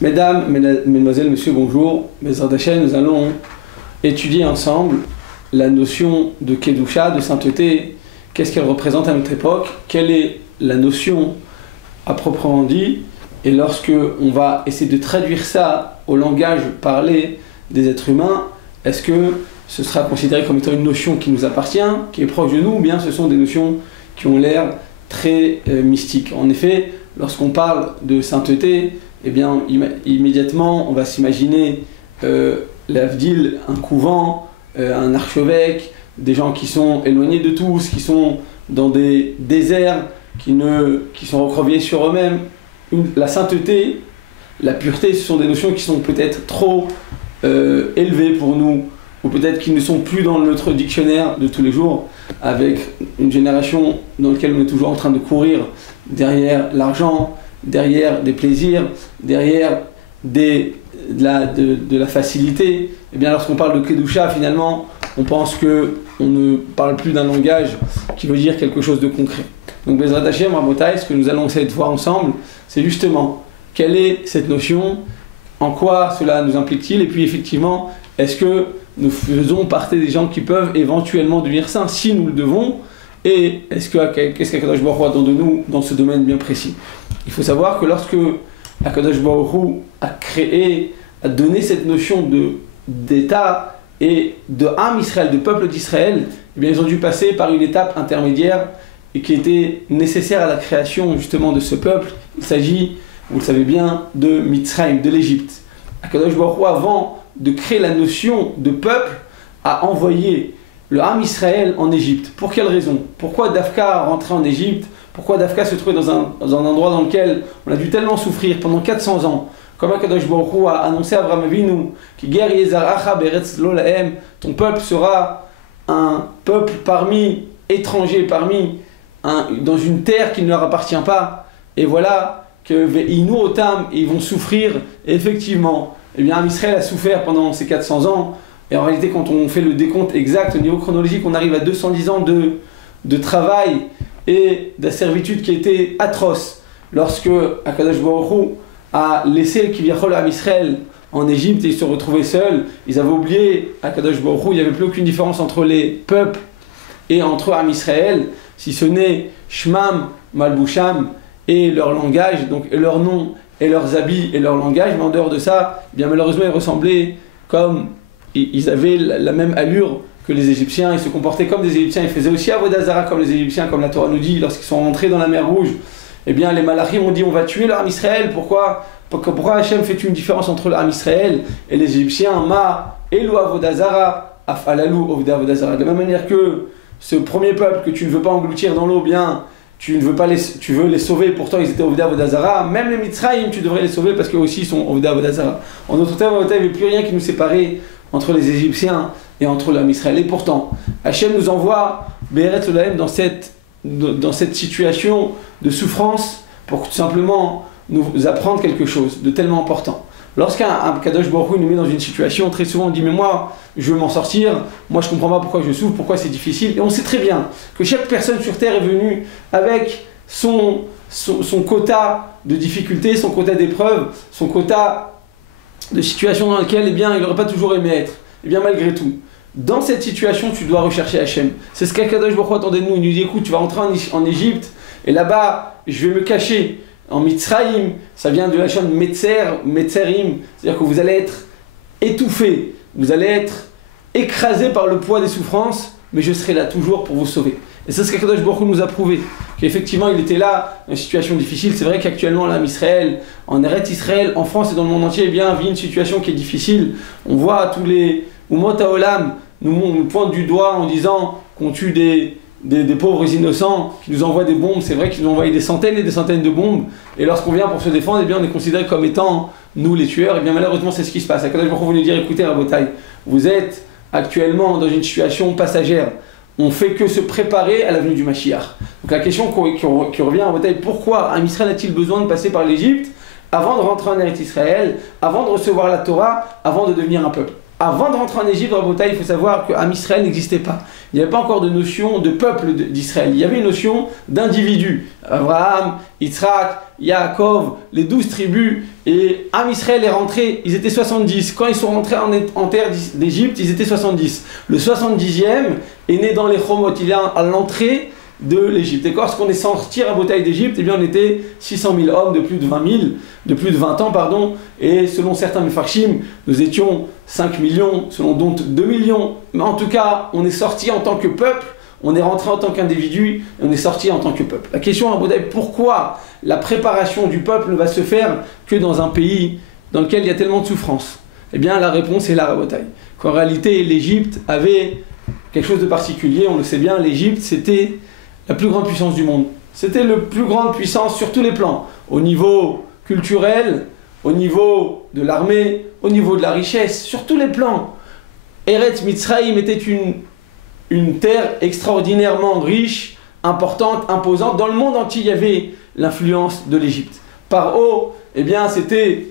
Mesdames, Mesdemoiselles, Messieurs, bonjour. Bezrat Hashem, nous allons étudier ensemble la notion de Kedusha, de sainteté. Qu'est-ce qu'elle représente à notre époque? Quelle est la notion à proprement dit? Et lorsque on va essayer de traduire ça au langage parlé des êtres humains, est-ce que ce sera considéré comme étant une notion qui nous appartient, qui est proche de nous, ou bien ce sont des notions qui ont l'air très mystiques? En effet, lorsqu'on parle de sainteté, eh bien, immédiatement, on va s'imaginer l'Avdil, un couvent, un archevêque, des gens qui sont éloignés de tous, qui sont dans des déserts, qui sont recroquevillés sur eux-mêmes. La sainteté, la pureté, ce sont des notions qui sont peut-être trop élevées pour nous, ou peut-être qui ne sont plus dans notre dictionnaire de tous les jours, avec une génération dans laquelle on est toujours en train de courir derrière l'argent, derrière des plaisirs, derrière de la facilité. Et bien lorsqu'on parle de Kedusha, finalement, on pense qu'on ne parle plus d'un langage qui veut dire quelque chose de concret. Donc Bezrat Hashem, Rabotai, ce que nous allons essayer de voir ensemble, c'est justement quelle est cette notion, en quoi cela nous implique-t-il, et puis effectivement, est-ce que nous faisons partie des gens qui peuvent éventuellement devenir saints, si nous le devons, et qu'est-ce qu'Akadosh Baruch Hu attend de nous dans ce domaine bien précis. Il faut savoir que lorsque Akadosh Baruch Hu a donné cette notion d'État et de Am Israël, de peuple d'Israël, eh bien ils ont dû passer par une étape intermédiaire et qui était nécessaire à la création justement de ce peuple. Il s'agit, vous le savez bien, de Mitzrayim, de l'Égypte. Akadosh Baruch Hu, avant de créer la notion de peuple, a envoyé le Ham Israël en Égypte. Pour quelle raison? Pourquoi Dafka rentrait en Égypte? Pourquoi Dafka se trouvait dans un endroit dans lequel on a dû tellement souffrir pendant 400 ans? Comme Akadosh Baruch Hu a annoncé à Avraham Avinu, qui guerre Yezaracha Beretz Lo Lahem, ton peuple sera un peuple étranger, dans une terre qui ne leur appartient pas. Et voilà que Ve'inu Otam, ils vont souffrir. Et effectivement, eh bien, Ham Israël a souffert pendant ces 400 ans. Et en réalité, quand on fait le décompte exact au niveau chronologique, on arrive à 210 ans de travail et de servitude qui était atroce. Lorsque Akadosh Baruch Hu a laissé le Kiviyachol Ham Israël en Égypte et ils se retrouvaient seuls, ils avaient oublié Akadosh Baruch Hu, il n'y avait plus aucune différence entre les peuples et entre Ham Israël, si ce n'est Shmam, Malbusham et leur langage, donc et leur nom et leurs habits et leur langage, mais en dehors de ça, eh bien malheureusement ils ressemblaient comme ils avaient la même allure que les Égyptiens, ils se comportaient comme des Égyptiens, ils faisaient aussi Avodah Zara comme les Égyptiens, comme la Torah nous dit, lorsqu'ils sont rentrés dans la mer Rouge, eh bien les Malachim ont dit on va tuer le Ham Israël, pourquoi Hachem fait une différence entre le Ham Israël et les Égyptiens? Ma Elu Avodah Zara, Afalalu Avodah Zara. De la même manière que ce premier peuple que tu ne veux pas engloutir dans l'eau, bien tu veux les sauver, pourtant ils étaient Avodah Zara, même les Mitzrayim tu devrais les sauver parce qu'eux aussi ils sont Avodah Zara. En d'autres termes, il n'y avait plus rien qui nous séparait entre les Égyptiens et entre l'Am Israël. Et pourtant, Hachem nous envoie Be'eretz Olam dans cette situation de souffrance pour tout simplement nous apprendre quelque chose de tellement important. Lorsqu'un Kadosh Baruch Hu nous met dans une situation, très souvent on dit mais moi je veux m'en sortir, moi je comprends pas pourquoi je souffre, pourquoi c'est difficile. Et on sait très bien que chaque personne sur terre est venue avec son quota de difficultés, son quota d'épreuves, son quota de situations dans lesquelles eh bien, il n'aurait pas toujours aimé être. Et bien malgré tout, dans cette situation, tu dois rechercher Hachem. C'est ce qu'Akadosh Baruch Hu attendait de nous. Il nous dit écoute, tu vas rentrer en Égypte et là-bas, je vais me cacher. En Mitzrayim, ça vient de la chaîne Metzerim, c'est-à-dire que vous allez être étouffé, vous allez être écrasé par le poids des souffrances, mais je serai là toujours pour vous sauver. Et c'est ce qu'Akadosh Baruch Hu nous a prouvé, qu'effectivement il était là, dans une situation difficile. C'est vrai qu'actuellement, là, en Israël, en Eretz Israël, en France et dans le monde entier, eh bien, vit une situation qui est difficile. On voit tous les Umot HaOlam nous pointent du doigt en disant qu'on tue des pauvres innocents qui nous envoient des bombes. C'est vrai qu'ils nous envoient des centaines et des centaines de bombes. Et lorsqu'on vient pour se défendre, eh bien, on est considéré comme étant nous les tueurs. Et bien malheureusement, c'est ce qui se passe. Akadosh Baruch Hu veut nous dire écoutez, Rabotai, vous êtes actuellement dans une situation passagère. On fait que se préparer à la venue du Mashiach. Donc la question qui revient à Rabotai, pourquoi un Israël a-t-il besoin de passer par l'Égypte avant de rentrer en Eretz Israël, avant de recevoir la Torah, avant de devenir un peuple? avant de rentrer en Égypte, Rabotai, il faut savoir qu'Am Israël n'existait pas. Il n'y avait pas encore de notion de peuple d'Israël. Il y avait une notion d'individu. Abraham, Yitzhak, Yaakov, les 12 tribus. Et Am Israël est rentré, ils étaient 70. Quand ils sont rentrés en terre d'Égypte, ils étaient 70. Le 70e est né dans les Chomot. Il est à l'entrée de l'Égypte. Et lorsqu'on est sorti à Rabotai d'Égypte, eh bien on était 600 000 hommes de plus de 20 000, de plus de 20 ans, pardon. Et selon certains Mefarshim, nous étions 5 millions, selon d'autres 2 millions. Mais en tout cas, on est sorti en tant que peuple, on est rentré en tant qu'individu, et on est sorti en tant que peuple. La question à Rabotai, pourquoi la préparation du peuple ne va se faire que dans un pays dans lequel il y a tellement de souffrance? Eh bien la réponse est là, Rabotai. Qu'en réalité, l'Égypte avait quelque chose de particulier, on le sait bien, l'Égypte c'était la plus grande puissance du monde. C'était la plus grande puissance sur tous les plans, au niveau culturel, au niveau de l'armée, au niveau de la richesse, sur tous les plans. Eretz Mitzrayim était une terre extraordinairement riche, importante, imposante. Dans le monde entier, il y avait l'influence de l'Égypte. Paro, eh bien, c'était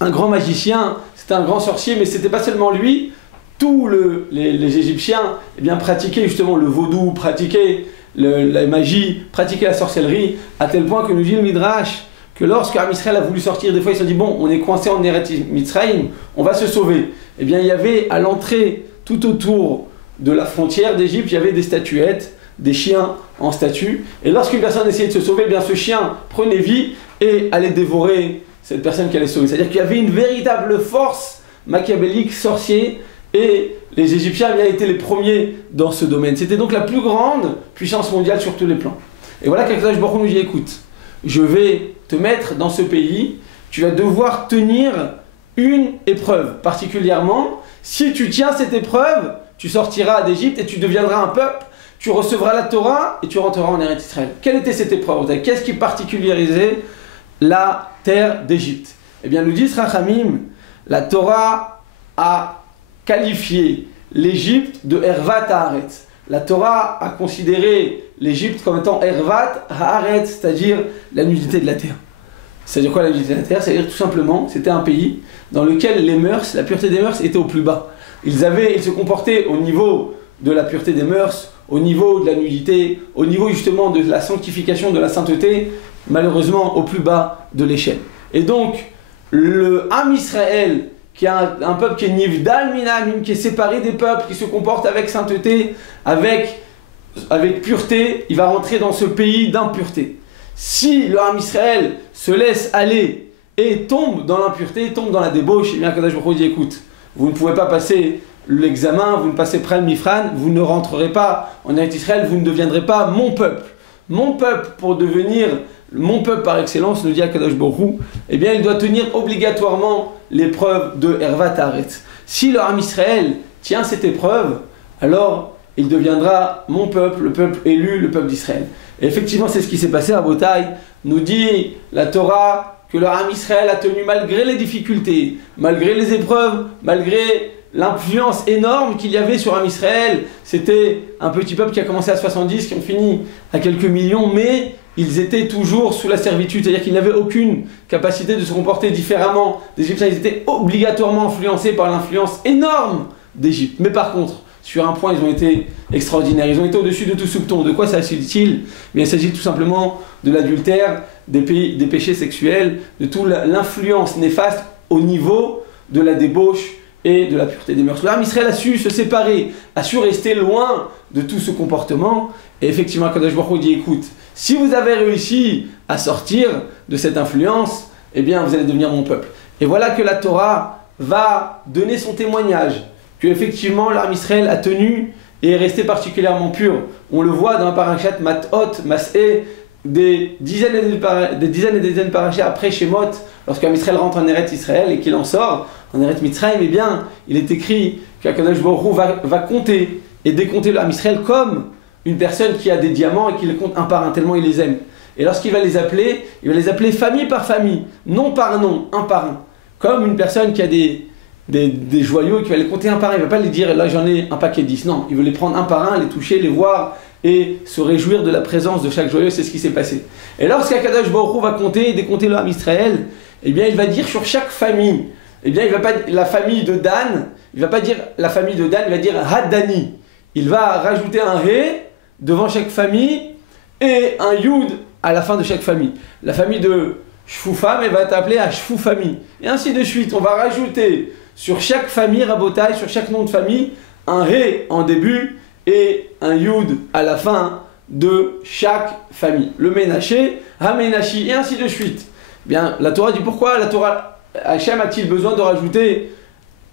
un grand magicien, c'était un grand sorcier, mais ce n'était pas seulement lui. Tous les Égyptiens eh bien, pratiquaient justement le vaudou, pratiquaient la magie, pratiquaient la sorcellerie, à tel point que nous dit le Midrash que lorsque Am Israël a voulu sortir, des fois ils se sont dit bon, on est coincé en Eretz Mitzrayim, on va se sauver. Eh bien, il y avait à l'entrée, tout autour de la frontière d'Égypte, il y avait des statuettes, des chiens en statue. Et lorsqu'une personne essayait de se sauver, eh bien, ce chien prenait vie et allait dévorer cette personne qui allait se sauver. C'est-à-dire qu'il y avait une véritable force machiavélique, sorcier. Et les Égyptiens avaient été les premiers dans ce domaine. C'était donc la plus grande puissance mondiale sur tous les plans. Et voilà qu'Akadosh Baruch Hu nous dit, écoute, je vais te mettre dans ce pays, tu vas devoir tenir une épreuve. Particulièrement, si tu tiens cette épreuve, tu sortiras d'Égypte et tu deviendras un peuple, tu recevras la Torah et tu rentreras en Eretz Israël. Quelle était cette épreuve? Qu'est-ce qui particularisait la terre d'Égypte? Eh bien, nous dit Rachamim, la Torah a qualifié l'Égypte de Hervat Haaretz. La Torah a considéré l'Égypte comme étant Hervat Haaretz, c'est-à-dire la nudité de la terre. C'est-à-dire quoi la nudité de la terre? C'est-à-dire tout simplement, c'était un pays dans lequel les mœurs, la pureté des mœurs était au plus bas. Ils se comportaient au niveau de la pureté des mœurs, au niveau de la nudité, au niveau justement de la sanctification, de la sainteté, malheureusement au plus bas de l'échelle. Et donc, le Am Israël, qui est un peuple qui est Nivdal Minamim, qui est séparé des peuples, qui se comporte avec sainteté, avec pureté, il va rentrer dans ce pays d'impureté. Si le Am Israël se laisse aller et tombe dans l'impureté, tombe dans la débauche, et bien Kadosh Baruch Hu dit, écoute, vous ne pouvez pas passer l'examen, vous ne passez pas le Mifran, vous ne rentrerez pas en Eretz Israël, vous ne deviendrez pas mon peuple. Mon peuple, pour devenir mon peuple par excellence, nous dit Akadosh Baruch Hu, eh bien il doit tenir obligatoirement l'épreuve de Hervat Haaretz. Si le Am Israël tient cette épreuve, alors il deviendra mon peuple, le peuple élu, le peuple d'Israël. Et effectivement, c'est ce qui s'est passé à Botaï. Nous dit la Torah que le Am Israël a tenu malgré les difficultés, malgré les épreuves, malgré l'influence énorme qu'il y avait sur Am Israël. C'était un petit peuple qui a commencé à 70, qui ont fini à quelques millions, mais ils étaient toujours sous la servitude, c'est-à-dire qu'ils n'avaient aucune capacité de se comporter différemment des Égyptiens. Ils étaient obligatoirement influencés par l'influence énorme d'Égypte. Mais par contre, sur un point, ils ont été extraordinaires. Ils ont été au-dessus de tout soupçon. De quoi s'agit-il? Il s'agit tout simplement de l'adultère, des péchés sexuels, de toute l'influence néfaste au niveau de la débauche et de la pureté des mœurs. L'Am Israël a su se séparer, a su rester loin de tout ce comportement. Et effectivement, Kadosh Baruch Hu dit, écoute, si vous avez réussi à sortir de cette influence, eh bien vous allez devenir mon peuple. Et voilà que la Torah va donner son témoignage, que effectivement l'Am Israël a tenu et est resté particulièrement pur. On le voit dans la parashat Matot, Mas'eh, des dizaines et des dizaines de parachats après Shemot, lorsqu'Am Israël rentre en Eretz Israël et qu'il en sort en Eretz Mitzrayim, eh bien il est écrit qu'Akadosh Baruch Hu va compter et décompter l'Am Israël comme une personne qui a des diamants et qui les compte un par un, tellement il les aime. Et lorsqu'il va les appeler, il va les appeler famille par famille, nom par nom, un par un. Comme une personne qui a des joyaux et qui va les compter un par un. Il ne va pas les dire, là j'en ai un paquet de 10. Non, il veut les prendre un par un, les toucher, les voir et se réjouir de la présence de chaque joyau. C'est ce qui s'est passé. Et lorsqu'Akadosh Baruch Hu va compter et décompter l'Am Israël, eh bien il va dire sur chaque famille eh bien il va pas la famille de Dan, il va pas dire la famille de Dan, il va dire Haddani. Il va rajouter un He devant chaque famille et un Yud à la fin de chaque famille. La famille de Shfufam, elle va être appelée à Shfufami. Et ainsi de suite, on va rajouter sur chaque famille, Rabotai, sur chaque nom de famille, un He en début et un Yud à la fin de chaque famille. Le Ménaché, Hamenashi, et ainsi de suite. Bien, la Torah dit pourquoi la Torah, Hachem a-t-il besoin de rajouter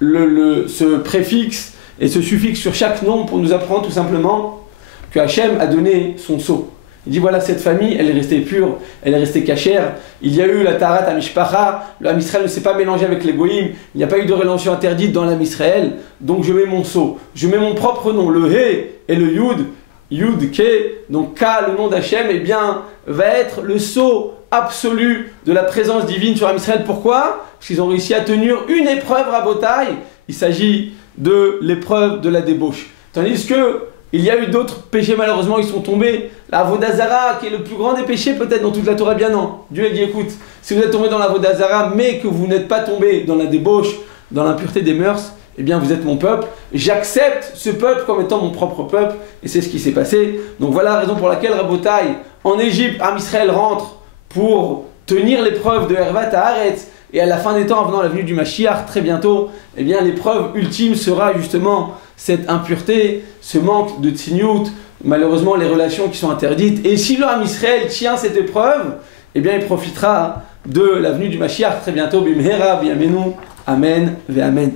ce préfixe et ce suffixe sur chaque nom pour nous apprendre tout simplement que Hachem a donné son sceau. Il dit voilà, cette famille, elle est restée pure, elle est restée cachère. Il y a eu la Tarat Amishpacha, le Ham Israël ne s'est pas mélangé avec les Goïm, il n'y a pas eu de relation interdite dans l'Ham Israël, donc je mets mon sceau, je mets mon propre nom, le He et le Yud, Yud Ke, donc K, le nom d'Hachem, eh bien, va être le sceau absolu de la présence divine sur Ham Israël. Pourquoi? Parce qu'ils ont réussi à tenir une épreuve Rabotai, il s'agit de l'épreuve de la débauche. Tandis que il y a eu d'autres péchés, malheureusement, ils sont tombés. La Avodazara, qui est le plus grand des péchés, peut-être dans toute la Torah, bien non. Dieu a dit, écoute, si vous êtes tombé dans la Avodazara, mais que vous n'êtes pas tombé dans la débauche, dans l'impureté des mœurs, eh bien, vous êtes mon peuple. J'accepte ce peuple comme étant mon propre peuple. Et c'est ce qui s'est passé. Donc voilà la raison pour laquelle, Rabotai, en Égypte, Ham Israël rentre pour tenir l'épreuve de Hervat à Haaretz. Et à la fin des temps, en venant la venue du Mashiach, très bientôt, eh bien, l'épreuve ultime sera justement cette impureté, ce manque de tzniut, malheureusement les relations qui sont interdites. Et si le Ham Israël tient cette épreuve, eh bien il profitera de la venue du Mashiach très bientôt. Bimhera, biamenu, amen, ve amen.